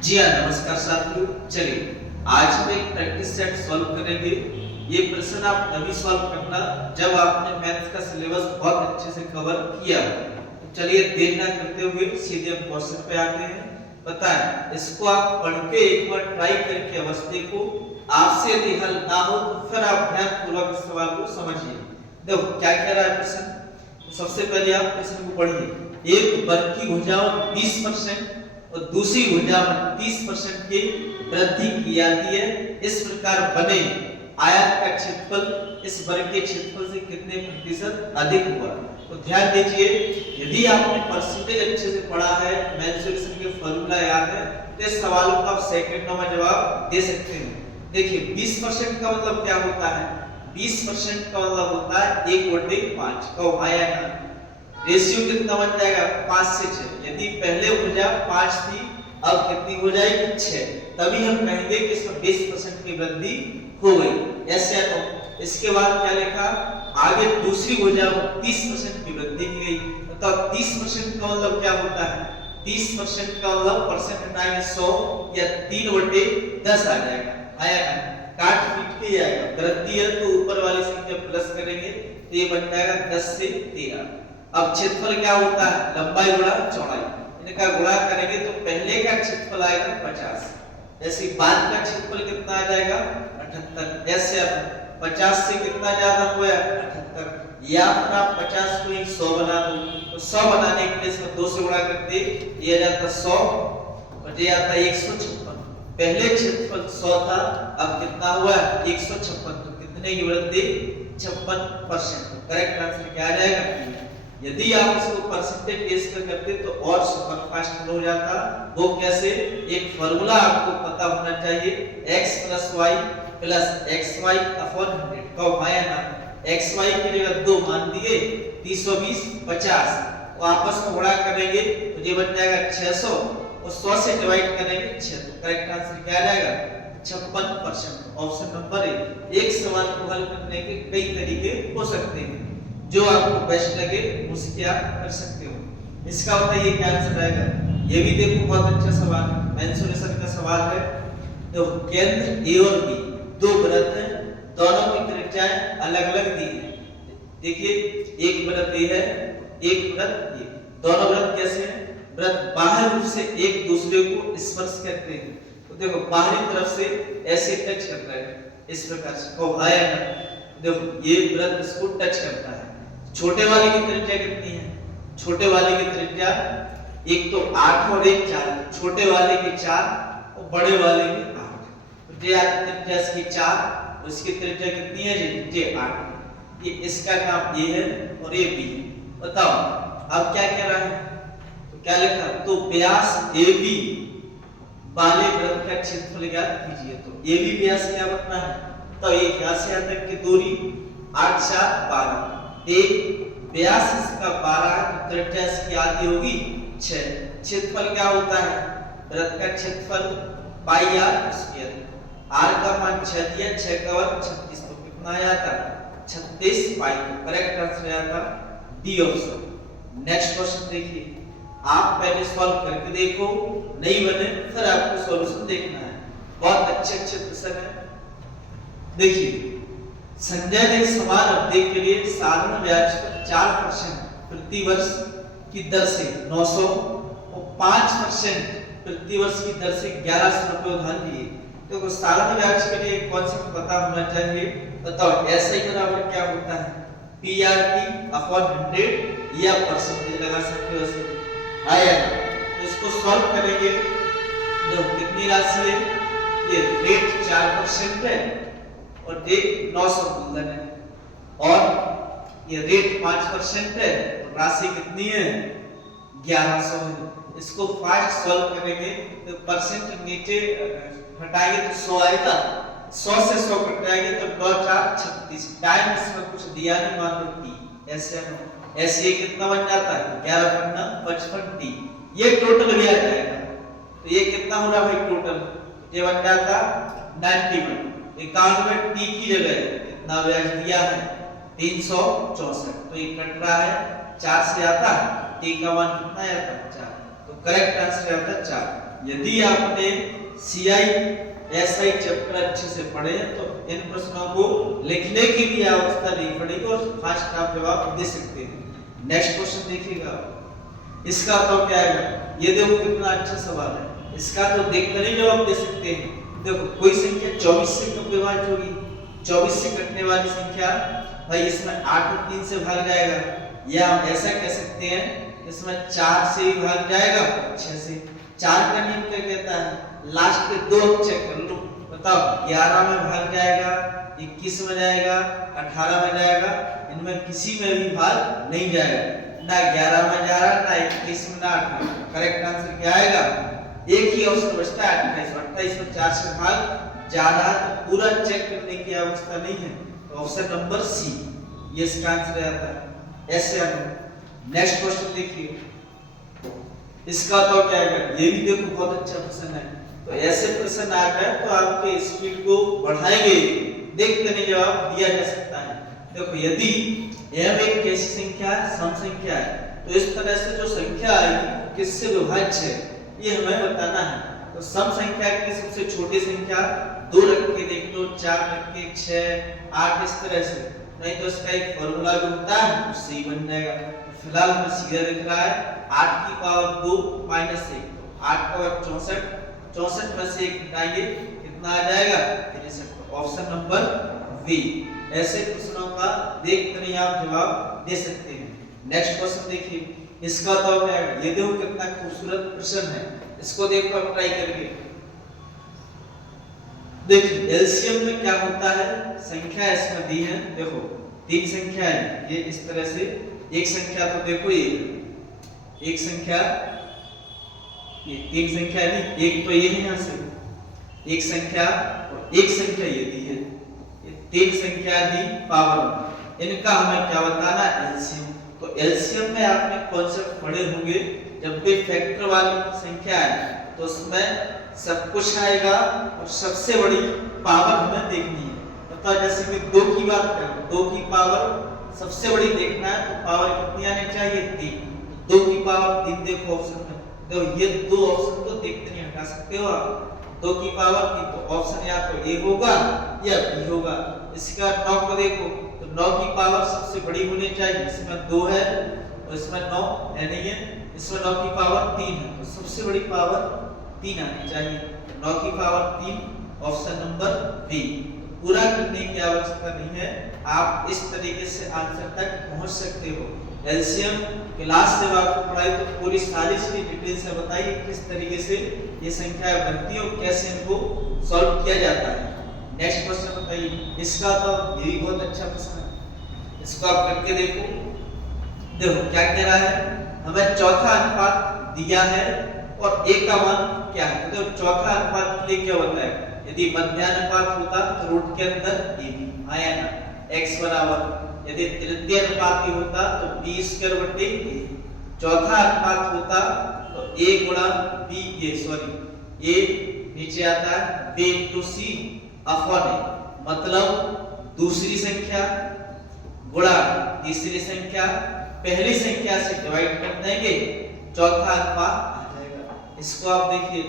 जी हाँ, नमस्कार साथियों। चलिए आज हम एक प्रैक्टिस सेट सॉल्व करेंगे। ये प्रश्न आप तभी सॉल्व करना जब आपने मैथ्स का सिलेबस बहुत अच्छे से कवर किया हो। तो चलिए देर ना करते हुए सीधे हम क्वेश्चन पे आते हैं। पता है, इसको आप पढ़ के एक बार ट्राई करके अवश्य देखो। आपसे यदि हल ना हो तो फिर आप ध्यानपूर्वक इस सवाल को समझिए। देखो क्या कह रहा है प्रश्न। तो सबसे पहले आप प्रश्न को पढ़िए। एक वर्ग की भुजाओं 20% और दूसरी भुजा में 30% की वृद्धि की जाती है। इस प्रकार बने आयत का क्षेत्रफल इस वर्ग के क्षेत्रफल से कितने प्रतिशत अधिक हुआ। तो ध्यान दीजिए, यदि आपने परसेंटेज अच्छे से पढ़ा है, मेंसुरेशन के फॉर्मूला याद है, तो इस सवाल को आप सेकंडों में जवाब दे सकते हैं। देखिए 20% का मतलब क्या होता है। 20% का मतलब होता है 1/5 का आया ना। रेशियो कितना बन जाएगा 5 से 6। यदि पहले भुजा 5 थी, अब कितनी हो जाएगी 6, तभी हम कहेंगे कि इसमें 20% की वृद्धि हो गई। ऐसे तो इसके बाद क्या लिखा, आगे दूसरी भुजा में 30% की वृद्धि की गई। तो 30% का मतलब क्या होता है। 30% का मतलब परसेंट हटाएंगे 100 या 3/10 आ जाएगा। आया काट पीट के आएगा। वृद्धि है तो ऊपर वाली संख्या प्लस करेंगे तो ये बन जाएगा 10 से 13। अब क्षेत्रफल क्या होता है, लंबाई गुणा चौड़ाई। इनका गुणा करेंगे तो पहले का क्षेत्रफल आएगा 50, ऐसे बाद का क्षेत्रफल कितना आ जाएगा 78। ऐसे अब 50 से कितना ज्यादा हुआ 78, या फिर आप 50 को 100 बना दो। तो 100 बनाने के लिए इसमें 2 से गुणा करते ये आ जाता 100 और ये आता 156। पहले क्षेत्रफल 100 था, अब कितना हुआ 156। तो कितने की वृद्धि 56%। करेक्ट आंसर क्या आ जाएगा। यदि आप इसको परसेंटेज बेस पर करते तो और सुपर फास्ट हो जाता। वो कैसे, एक फार्मूला आपको पता होना चाहिए, x + y + xy अपॉन 100 का माया ना। xy की जगह 2 मान दिए, 320 50 तो आपस में गुणा करेंगे तो ये बन जाएगा 600 और 100 से डिवाइड करेंगे 6। तो करेक्ट आंसर क्या आ जाएगा 56%। Option number A. एक सवाल को हल करने के कई तरीके हो सकते हैं, जो आपको बेस्ट लगे उसके आप कर सकते हो। इसका बताइए क्या आंसर आएगा। ये भी देखो बहुत अच्छा सवाल है, मेंसुरेशन का सवाल है। तो केंद्र ए और बी दो वृत्त हैं, दोनों की त्रिज्याएं अलग-अलग दी हैं। देखिए एक वृत्त ए है, एक वृत्त ए। दोनों वृत्त कैसे हैं, वृत्त बाहर रूप से एक दूसरे को स्पर्श करते हैं। तो देखो बाहरी तरफ से ऐसे टच कर रहे हैं इस प्रकार से, को आया ना। देखो ये वृत्त इसको टच करता है। छोटे वाले की त्रिज्या कितनी है, छोटे वाले की त्रिज्या एक तो 8 और एक 4। छोटे वाले की 4 और बड़े वाले की 8। तो ये त्रिज्या इसकी 4, उसकी त्रिज्या कितनी है जी, ये 8। ये इसका नाम ए है और ये बी है। बताओ अब क्या कह रहा है, तो क्या लिखा, तो व्यास AB वाले वृत्त का क्षेत्रफल ज्ञात कीजिए। तो AB व्यास क्या बनना है, तो ये क्या से आता है कि दूरी 8 4 12। एक व्यास इसका 12 है तो त्रिज्या इसकी आधी होगी 6। क्षेत्रफल क्या होता है, वृत्त का क्षेत्रफल पाई आर स्क्वायर। आर का मान 6 दिया, 6 का वर्ग 36। तो कितना आ जाता 36 पाई। तो करेक्ट आंसर आता डी ऑप्शन। नेक्स्ट क्वेश्चन देखिए, आप पहले सॉल्व करके देखो, नहीं बने फिर आपको सॉल्यूशन देखना है। बहुत अच्छे प्रश्न है। देखिए संजय ने समान अवधि के लिए साधारण ब्याज पर 4% प्रति वर्ष की दर से 900 और 5% प्रति वर्ष की दर से 1100 रुपए उधार लिए। तो साधारण ब्याज के लिए कॉन्सेप्ट पता होना चाहिए। बताओ ऐसा ही बराबर क्या होता है, PRT अपॉन 100 या परसेंटेज लगा सकते हो ऐसे। आया तो इसको सॉल्व करेंगे तो कितनी राशि है, ये रेट 4% है और ये 900 मूलधन है और ये रेट 5% है और राशि कितनी है 1100 है। इसको फास्ट सॉल्व करेंगे तो परसेंट नीचे हटाएंगे तो 100 आएगा, 100 से 100 कट जाएंगे तो 9 4 36। टाइम इसमें कुछ दिया नहीं, मान लो टी। ऐसे ये कितना बन जाता है 11 पन्ना 55 टी। ये टोटल भी आ जाएगा। तो ये कितना हो रहा भाई टोटल, ये बन जाता 91। 91 टी की जगह कितना ब्याज दिया है 364। तो ये कट रहा है 4 से आता, टी का मान कितना आता 4। तो करेक्ट आंसर आता 4। यदि आपने सीआई एसआई चैप्टर अच्छे से पढ़े तो इन प्रश्नों को लिखने की भी आवश्यकता नहीं पड़ेगी और फास्ट आप जवाब दे सकते हैं। नेक्स्ट क्वेश्चन देखिएगा, इसका तो क्या है, ये देखो कितना अच्छा सवाल है, इसका तो देखकर ही जवाब दे सकते हैं। देखो कोई संख्या 24 से कब विभाज्य होगी, 24 से कटने वाली संख्या भाई इसमें 8 और 3 से भाग जाएगा, या हम ऐसा कह सकते हैं इसमें 4 से ही भाग जाएगा 6 से। 4 का नियम क्या कहता है, लास्ट के दो चेक कर लो, बताओ 11 में भाग जाएगा, 21 में जाएगा, 18 में जाएगा, इनमें किसी में भी भाग नहीं जाएगा, ना 11 में जा रहा, ना 21 में, ना 18। करेक्ट आंसर क्या आएगा, एक ही ऑप्शन बचता है 28। 28 में 4 से भाग जा रहा तो पूरा चेक करने की आवश्यकता नहीं है, तो ऑप्शन नंबर सी ये इसका आंसर आता है। ऐसे नेक्स्ट क्वेश्चन देखिए, इसका तो क्या है, ये भी देखो बहुत अच्छा प्रश्न है। तो ऐसे प्रश्न आ जाए तो आपके स्पीड को बढ़ाएंगे, देखते नहीं जवाब दिया जा सकता है। देखो यदि m एक कैसी संख्या है, सम संख्या है, तो इस तरह से जो संख्या आएगी किससे विभाज्य है ये हमें बताना है। तो सम संख्या की सबसे छोटी संख्या 2 रख के देख लो, 4 रख के, 6, 8 इस तरह से, नहीं तो इसका एक फॉर्मूला भी होता है उससे ही बन जाएगा। तो फिलहाल हमें सीधा दिख रहा है 8 की पावर 2 माइनस 1, तो 8 पावर 64, 64 में से 1 घटाएंगे कितना आ जाएगा 63। Option number B. ऐसे प्रश्नों का देखकर नहीं आप जवाब दे सकते हैं। नेक्स्ट क्वेश्चन देखिए, इसका तो क्या है, ये देखो कितना खूबसूरत प्रश्न है, इसको देखो आप ट्राई करके। देखिए एलसीएम में क्या होता है, संख्या इसमें दी है, देखो 3 संख्या है, ये इस तरह से, एक संख्या तो देखो ये एक संख्या, ये 3 संख्या नहीं, एक तो ये है यहाँ से एक संख्या और एक संख्या ये दी है, ये 3 संख्या दी पावर, इनका हमें क्या बताना है, एलसीएम। तो एलसीएम में आपने कॉन्सेप्ट पढ़े होंगे, जब भी फैक्टर वाली संख्या है तो उसमें सब कुछ आएगा और सबसे बड़ी पावर हमें देखनी है। मतलब जैसे कि 2 की बात करें, 2 की पावर सबसे बड़ी देखना है तो पावर कितनी आनी चाहिए, 3। 2 की पावर 3 देखो ऑप्शन में, देखो ये 2 ऑप्शन तो देखते नहीं, हटा सकते हो आप। 2 की पावर 3 तो ऑप्शन या तो ए होगा या बी होगा। इसका 9 को देखो, तो 9 की पावर सबसे बड़ी होनी चाहिए, इसमें 2 है और इसमें 9 है नहीं है, इसमें 9 की पावर 3 है, तो सबसे बड़ी पावर 3 आनी चाहिए। 9 की पावर 3, ऑप्शन नंबर बी। पूरा करने की आवश्यकता नहीं है, आप इस तरीके से आंसर तक पहुंच सकते हो। एलसीएम क्लास जब आपको पढ़ाई तो पूरी सारी इसकी डिटेल से बताइए किस तरीके से ये संख्याएं बनती है और कैसे इनको सॉल्व किया जाता है। नेक्स्ट क्वेश्चन बताइए, इसका तो ये भी बहुत अच्छा प्रश्न है, इसको आप करके देखो। देखो क्या कह रहा है, हमें चौथा अनुपात दिया है और a का मान क्या है, तो चौथा अनुपात के लिए क्या होता है, यदि मध्यानुपात होता तो रूट के अंदर a भी आया ना, x बराबर, यदि तृतीय अनुपाती होता तो b स्क्वायर बटे a, चौथा अनुपात होता तो a गुणा b, ये सॉरी a नीचे आता है b into c upon a, मतलब दूसरी संख्या गुणा तीसरी संख्या, पहली संख्या से डिवाइड कर देंगे, चौथा अनुपात आ जाएगा। इसको आप देखिए,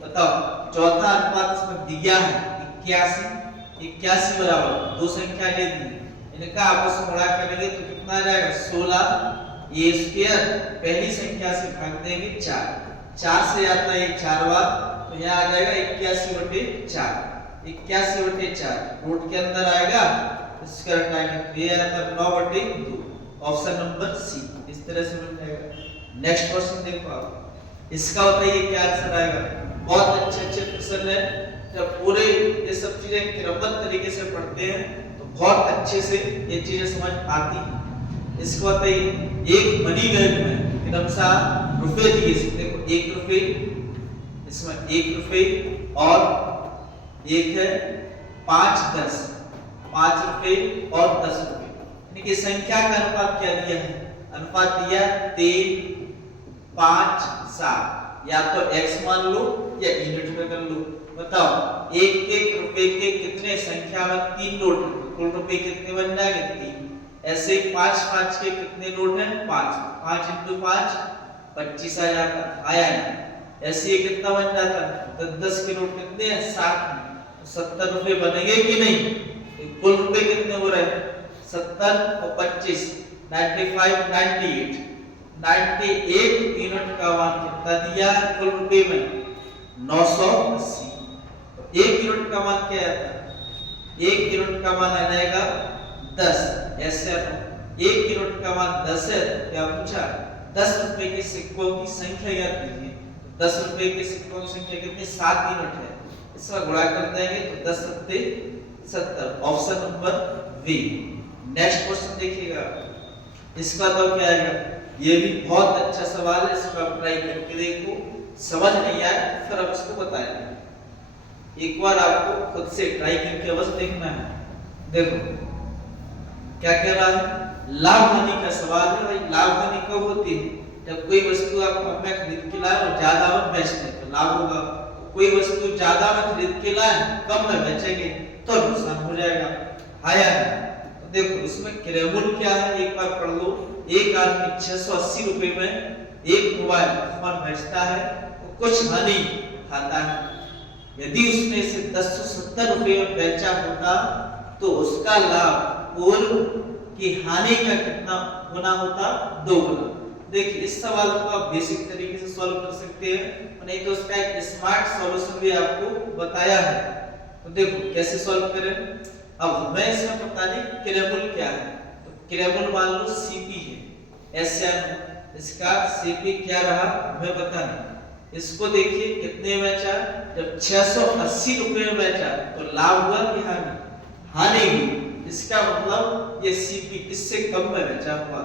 बताओ चौथा अनुपात इसमें दिया है 81 बराबर 2 संख्या ले दी, इनका आपस में गुणा करेंगे तो कितना आ जाएगा 16 a स्क्वायर, पहली संख्या से भाग देंगे 4, 4 से आता है 4 बार, तो यहाँ आ जाएगा 81/4, 81/4 रूट के अंदर आएगा, इसका हटाएंगे तो ये आता है 9/2, ऑप्शन नंबर सी इस तरह से बन जाएगा। नेक्स्ट क्वेश्चन देखो आप, इसका बताइए क्या आंसर आएगा। बहुत अच्छे प्रश्न है, जब पूरे ये सब चीजें क्रमबद्ध तरीके से पढ़ते हैं तो बहुत अच्छे से ये चीजें समझ आती हैं। इसको बताइए, एक मनी बैग में क्रमशः रुपए दिए, देखो 1 रुपए, इसमें 1 रुपए और एक है 5 10, 5 रुपए और 10 रुपए, यानी कि संख्या का अनुपात क्या दिया है, अनुपात दिया 3 5 7, या तो x मान लो या यूनिट में कर लो। बताओ एक रुपए के कितने संख्या में 3 नोट हैं, कुल रुपए कितने बन जाएंगे 3। ऐसे 5 के कितने नोट हैं 5, 5 × 5 25 आ जाता, आया ना। ऐसे ये कितना बन जाता है, 10 के नोट कितने हैं, 60, 70 रुपए बनेंगे कि नहीं। कुल रुपए कितने हो रहे हैं, 70 और 25, 95, 98, 98 यूनिट का मान कितना दिया कुल रुपए में, 980। तो 1 यूनिट का मान क्या आता है, 1 यूनिट का मान आ जाएगा 10। ऐसे 1 यूनिट का मान 10 है, क्या पूछा, 10 रुपए के सिक्कों की संख्या याद कीजिए। 10 रुपए के सिक्कों की संख्या कितनी, 7 यूनिट है, इसका गुणा कर देंगे तो 10 सत्ते 70, option number B. Next question देखिएगा, इसका तो क्या आएगा, ये भी बहुत अच्छा सवाल है, इसको आप ट्राई करके देखो, समझ नहीं आए फिर आप उसको बताएंगे। एक बार आपको खुद से ट्राई करके अवश्य देखना है। देखो क्या कह रहा है, लाभ हानि का सवाल है। भाई लाभ हानि कब होती है, जब कोई वस्तु आप कम में खरीद के लाए और ज्यादा में बेचते तो लाभ होगा, कोई वस्तु ज्यादा में खरीद के लाए कम में बेचेंगे तो नुकसान हो जाएगा। आया है, तो देखो इसमें क्रयमूल्य क्या है, एक बार पढ़ लो। एक आदमी 680 रुपए में एक मोबाइल फोन बेचता है तो कुछ हानि खाता है। यदि उसने इसे 1070 रुपए में बेचा होता तो उसका लाभ पूर्व की हानि का कितना गुना होता, 2 गुना। देखिए इस सवाल को आप बेसिक तरीके से सॉल्व कर सकते हैं, नहीं तो उसका एक स्मार्ट सॉल्यूशन भी आपको बताया है। तो देखो कैसे सॉल्व करें। अब हमें इसमें पता नहीं क्रयमूल्य क्या है, तो क्रयमूल्य मान लो सीपी है, ऐसे इसका सीपी क्या रहा हमें पता नहीं। इसको देखिए कितने में बेचा, जब 680 रुपए में बेचा तो लाभ हुआ कि हानि, हानि हुई। इसका मतलब ये सीपी किससे कम में बेचा हुआ,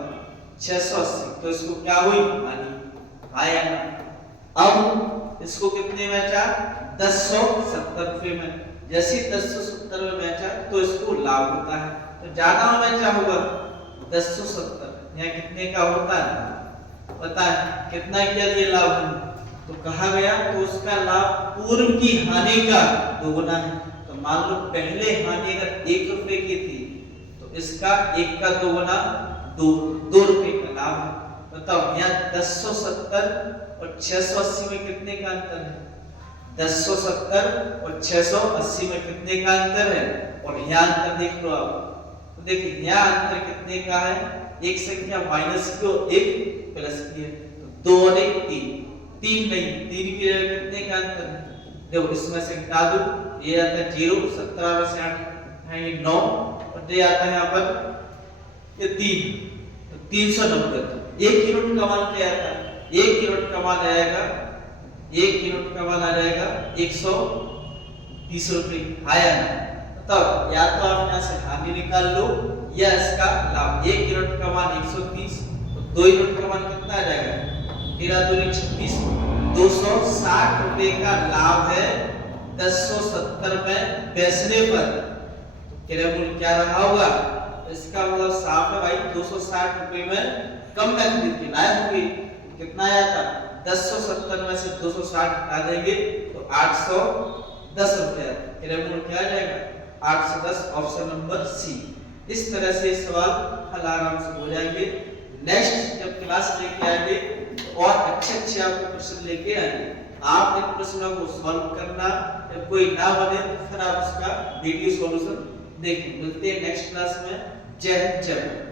680, तो इसको क्या हुई, हानि। आया ना। अब इसको कितने में बेचा, 1070 रुपए में। जैसे 1070 में बेचा तो इसको लाभ होता है, तो ज्यादा में बेचा होगा 1070, यहाँ कितने का होता है पता है, कितना किया ये लाभ हानि, तो कहा गया तो उसका लाभ पूर्व की हानि का 2 गुना है। तो मान लो पहले हानि अगर 1 रुपए की थी तो इसका 1 का 2 गुना 2 रुपए का लाभ है। बताओ यहाँ 1070 और 680 में कितने का अंतर है, 1070 और 680 में कितने का अंतर है, और यहाँ अंतर देख लो आप। तो देखिए यहाँ अंतर कितने का है, एक संख्या माइनस की और एक प्लस की है, तो 2 और 1 3, 3 नहीं, 3 की जगह कितने का अंतर है, देखो इसमें से घटा दो, ये आता है 0, 17 में से 8 है ये 9, और ये आता है यहाँ पर ये 3, तो 390। 1 यूनिट का मान क्या आता है, 1 यूनिट का मान आएगा, 1 यूनिट का मान आ जाएगा 130 रुपए। आया ना। तब या तो आप यहाँ से हानि निकाल लो या इसका लाभ। 1 यूनिट का मान 130, तो 2 यूनिट का मान कितना आ जाएगा, 13 दूनी 26, 260 रुपए का लाभ है 1070 में बेचने पर। तो क्रयमूल्य क्या रहा होगा, इसका मतलब साफ है भाई 260 रुपए में कम में खरीद के लाए होंगे। कितना आया था, 1070 में से 260 हटा देंगे तो 810 रुपए। क्रयमूल्य क्या आ जाएगा, 810, ऑप्शन नंबर सी। इस तरह से सवाल हल आराम से हो जाएंगे। नेक्स्ट जब क्लास लेके आएंगे तो और अच्छे आपको प्रश्न लेके आएंगे। आप इन प्रश्नों को सॉल्व करना, जब कोई ना बने तो फिर आप उसका वीडियो सॉल्यूशन देखें। मिलते हैं नेक्स्ट क्लास में। जय हिंद, जय भारत।